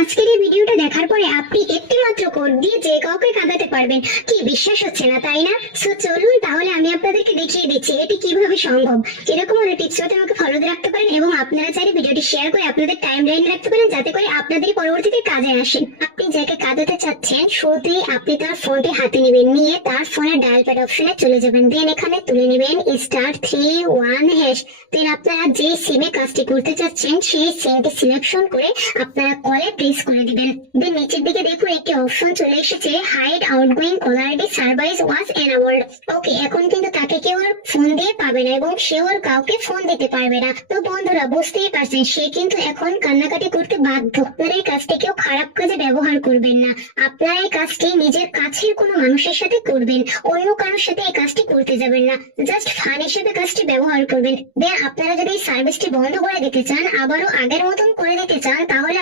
আজকের এই ভিডিওটা দেখার পরে আপনি একটি মাত্র কোড দিয়ে যে কাউকে কাঁদাতে পারবেন। কি বিশ্বাস হচ্ছে না তাই না? সো চলুন তাহলে আমি আপনাদেরকে দেখিয়ে দিচ্ছি এটি কিভাবে সম্ভব। এরকম অনেক টিপস হতে আমাকে ফলো দিয়ে রাখতে পারেন এবং আপনারা চাইলে ভিডিওটি শেয়ার করে আপনাদের টাইম লাইনে রাখতে পারেন যাতে করে আপনাদেরই পরবর্তীতে কাজে আসে। আপনি যাকে কাঁদাতে চাচ্ছেন শুরুতেই আপনি তার ফোনটি হাতে নেবেন, নিয়ে তার ফোনের ডায়াল প্যাড অপশনে চলে যাবেন, দেন এখানে তুলে নেবেন *3 1#। দেন আপনারা যে সিমে কাজটি করতে চাচ্ছেন সেই সিমটি সিলেকশন করে আপনারা কলে প্রেস করে দিবেন। দেন নিচের দিকে দেখুন একটি অপশন চলে এসেছে hide outgoing caller ID service was enabled. Okay, এখন কিন্তু তাকে কেউ আর ফোন দিয়ে পাবে না এবং সেও আর কাউকে ফোন দিতে পারবে না। তো বন্ধুরা বুঝতেই পারছেন সে কিন্তু এখন কান্নাকাটি করতে বাধ্য। আপনারা এই কাজটি কেউ খারাপ কাজে ব্যবহার করবেন না। আপনারা এই কাজটি নিজের কাছের কোনো মানুষের সাথে করবেন, অন্য কারোর সাথে এই কাজটি করতে যাবেন না। জাস্ট ফান হিসেবে কাজটি ব্যবহার করবেন। দেন আপনারা যদি এই সার্ভিসটি বন্ধ করে দিতে চান, আবারও আগের মতন করে দিতে চান, তাহলে